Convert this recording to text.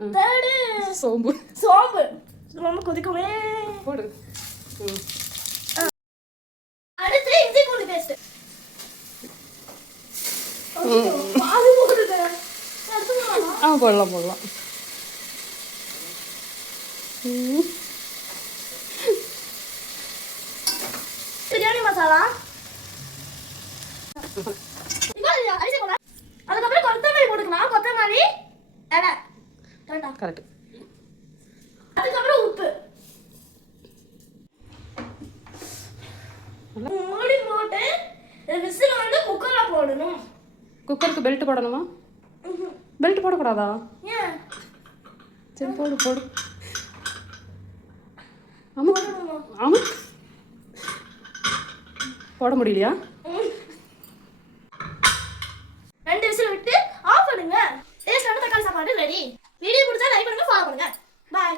Third சோம்பு. சோம்பு. நம்ம கொதிக்கவே போடு. அடுத்து இஞ்சி பூண்டு பேஸ்ட். பாதி போடுங்க. போடலாம் போடலாம். பிரியாணி மசாலா. அரிசி போட. அதுக்கப்புறம் கொத்தமல்லி போட்டுக்கலாம். கொத்தமல்லி இலை. கரெக்ட். அதுக்கப்புறம் உப்பு. மூடி போட்டு விசில் வந்து குக்கர்ல போடணும். குக்கருக்கு பெல்ட் போடணுமா? பெல்ட் போடக்கூடாதா? ஏன்? சரி போடு போடு. ஆமா போட முடியலையா? 2 விசில் விட்டு ஆஃப் பண்ணுங்க. டேஸ்டான தக்காளி சாப்பாடு ரெடி. வீடியோ பிடிச்சா லைக் பண்ணுங்க, ஃபாலோ பண்ணுங்க. பை.